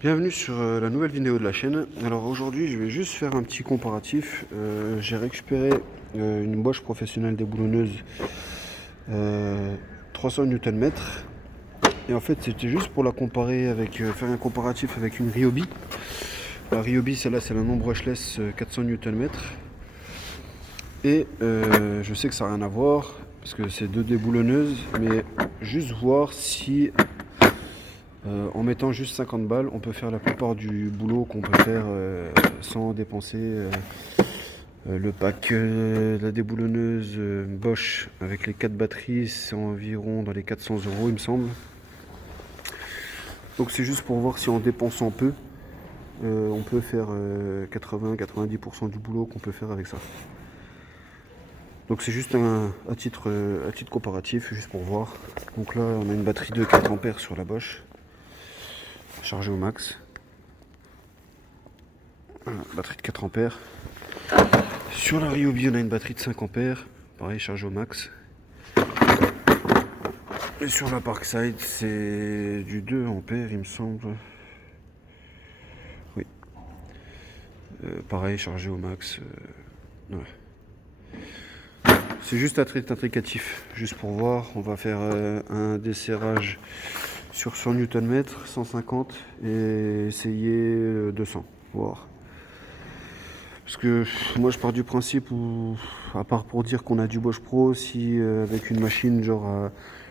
Bienvenue sur la nouvelle vidéo de la chaîne. Alors aujourd'hui je vais juste faire un petit comparatif. J'ai récupéré une Bosch professionnelle déboulonneuse 300 Nm. Et en fait c'était juste pour la comparer avec, faire un comparatif avec une Ryobi. La Ryobi, celle-là c'est la non brushless 400 Nm. Et je sais que ça n'a rien à voir parce que c'est deux déboulonneuses, mais juste voir si en mettant juste 50 balles, on peut faire la plupart du boulot qu'on peut faire sans dépenser le pack. La déboulonneuse Bosch avec les 4 batteries, c'est environ dans les 400 euros, il me semble. Donc c'est juste pour voir si en dépensant peu, on peut faire 80-90% du boulot qu'on peut faire avec ça. Donc c'est juste à titre comparatif, juste pour voir. Donc là, on a une batterie de 4 ampères sur la Bosch, chargée au max. Voilà, batterie de 4 ampères. Sur la Ryobi, on a une batterie de 5 ampères, pareil, chargée au max. Et sur la Parkside, c'est du 2 ampères, il me semble. Oui. Pareil, chargé au max. Ouais. C'est juste un titre indicatif, juste pour voir. On va faire un desserrage sur 100 Nm, 150 et essayer 200, voir. Parce que moi je pars du principe où, à part pour dire qu'on a du Bosch Pro, si avec une machine genre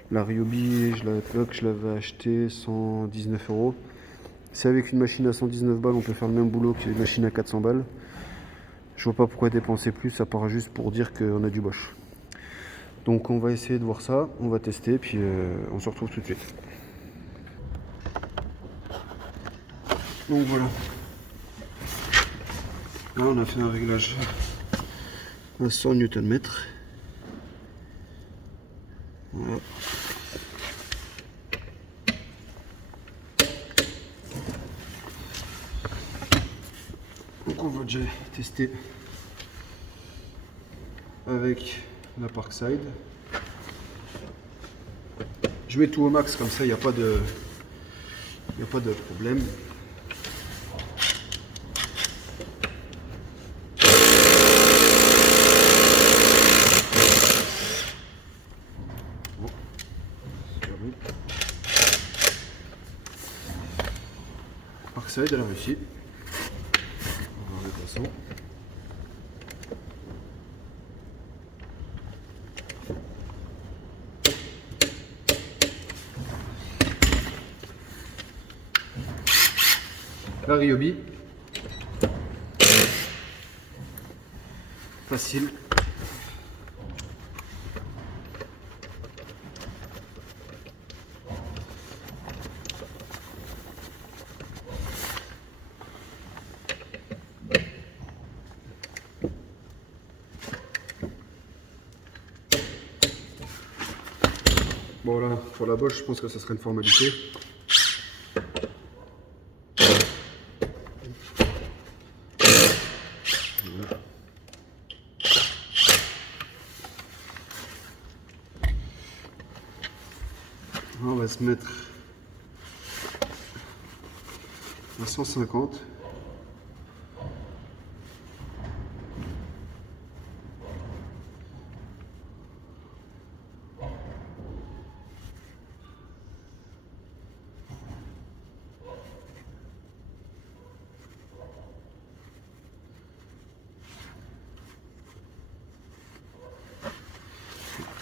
la Ryobi, je l'avais acheté 119 euros. Si avec une machine à 119 balles on peut faire le même boulot qu'une machine à 400 balles, je vois pas pourquoi dépenser plus, à part juste pour dire qu'on a du Bosch. Donc on va essayer de voir ça, on va tester, puis on se retrouve tout de suite. Donc voilà. Là on a fait un réglage à 100 Nm. Voilà. Donc on va déjà tester avec la Parkside. Je mets tout au max, comme ça il n'y a pas de problème. Bon, Parkside, elle a réussi. On va remettre ça. La Ryobi, facile. Bon là, pour la Bosch, je pense que ça serait une formalité. Voilà. On va se mettre à 150.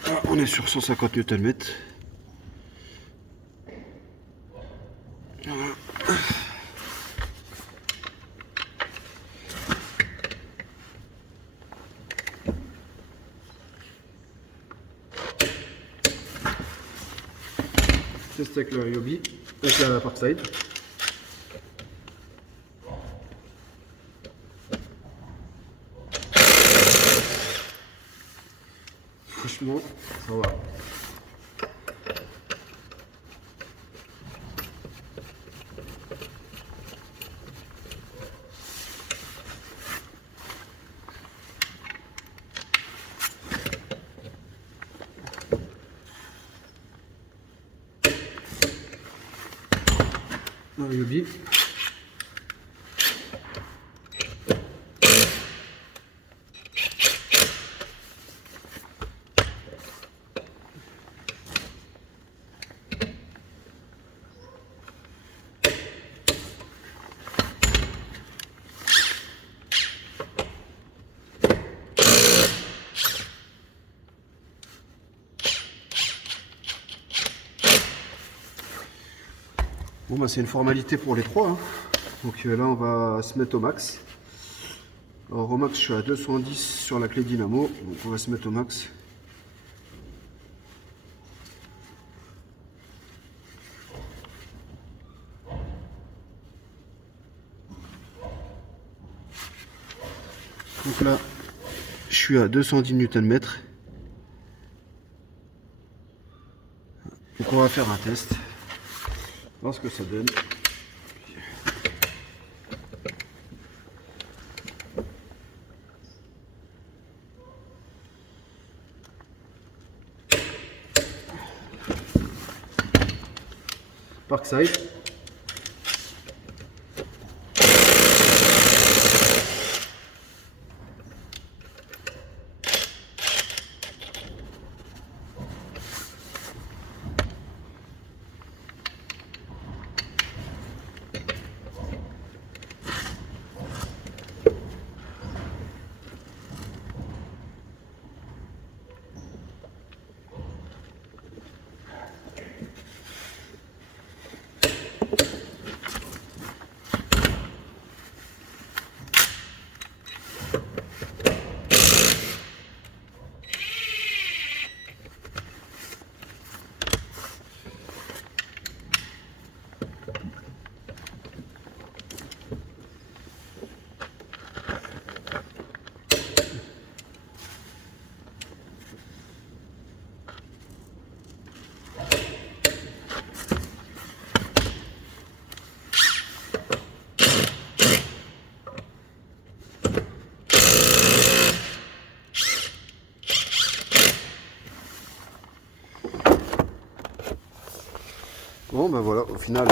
Ah, on est sur 150 Nm. Voilà. Test avec la Ryobi, avec la Parkside. Franchement, ça va. La Ryobi. Bon bah c'est une formalité pour les trois, hein. Donc là on va se mettre au max. Alors au max je suis à 210 sur la clé dynamo, donc on va se mettre au max. Donc là je suis à 210 Nm. Donc on va faire un test, voir ce que ça donne. Parkside. Bon ben voilà, au final,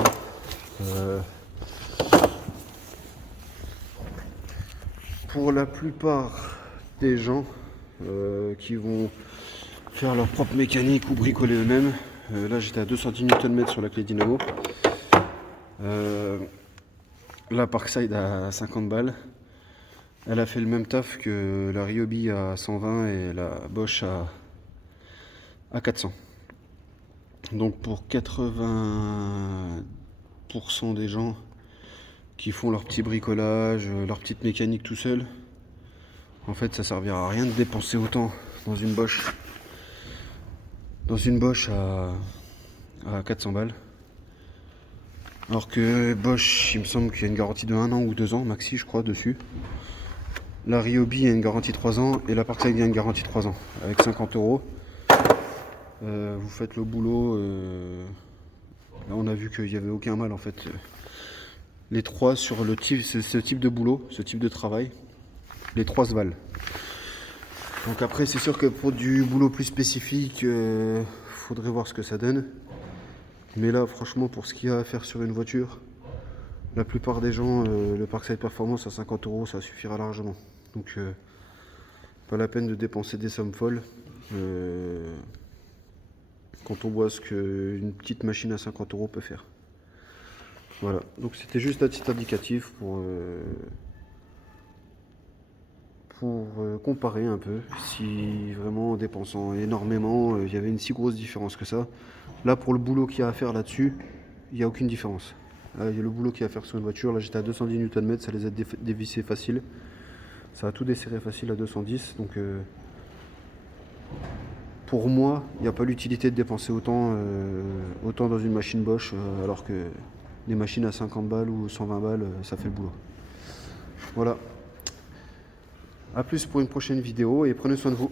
pour la plupart des gens qui vont faire leur propre mécanique ou bricoler eux-mêmes, là j'étais à 210 Nm sur la clé dynamo. La Parkside à 50 balles. Elle a fait le même taf que la Ryobi à 120 et la Bosch à 400. Donc pour 80% des gens qui font leur petit bricolage, leur petite mécanique tout seul, en fait ça servira à rien de dépenser autant dans une Bosch. À 400 balles. Alors que Bosch, il me semble qu'il y a une garantie de 1 an ou 2 ans, maxi je crois, dessus. La Ryobi a une garantie 3 ans et la Parkside a une garantie 3 ans. Avec 50 €, vous faites le boulot. Là on a vu qu'il n'y avait aucun mal en fait. Les trois sur ce type de boulot, ce type de travail, les trois se valent. Donc après c'est sûr que pour du boulot plus spécifique, faudrait voir ce que ça donne. Mais là franchement pour ce qu'il y a à faire sur une voiture, la plupart des gens, le Parkside Performance à 50 € ça suffira largement. Donc pas la peine de dépenser des sommes folles quand on voit ce qu'une petite machine à 50 € peut faire. Voilà, donc c'était juste un titre indicatif pour comparer un peu si vraiment en dépensant énormément il y avait une si grosse différence que ça. Là pour le boulot qu'il y a à faire là-dessus, il n'y a aucune différence. Là, il y a le boulot qu'il y a à faire sur une voiture, là j'étais à 210 Nm, ça les a dévissés facile. Ça a tout desserré facile à 210, donc pour moi, il n'y a pas l'utilité de dépenser autant dans une machine Bosch, alors que des machines à 50 balles ou 120 balles, ça fait le boulot. Voilà. A plus pour une prochaine vidéo et prenez soin de vous.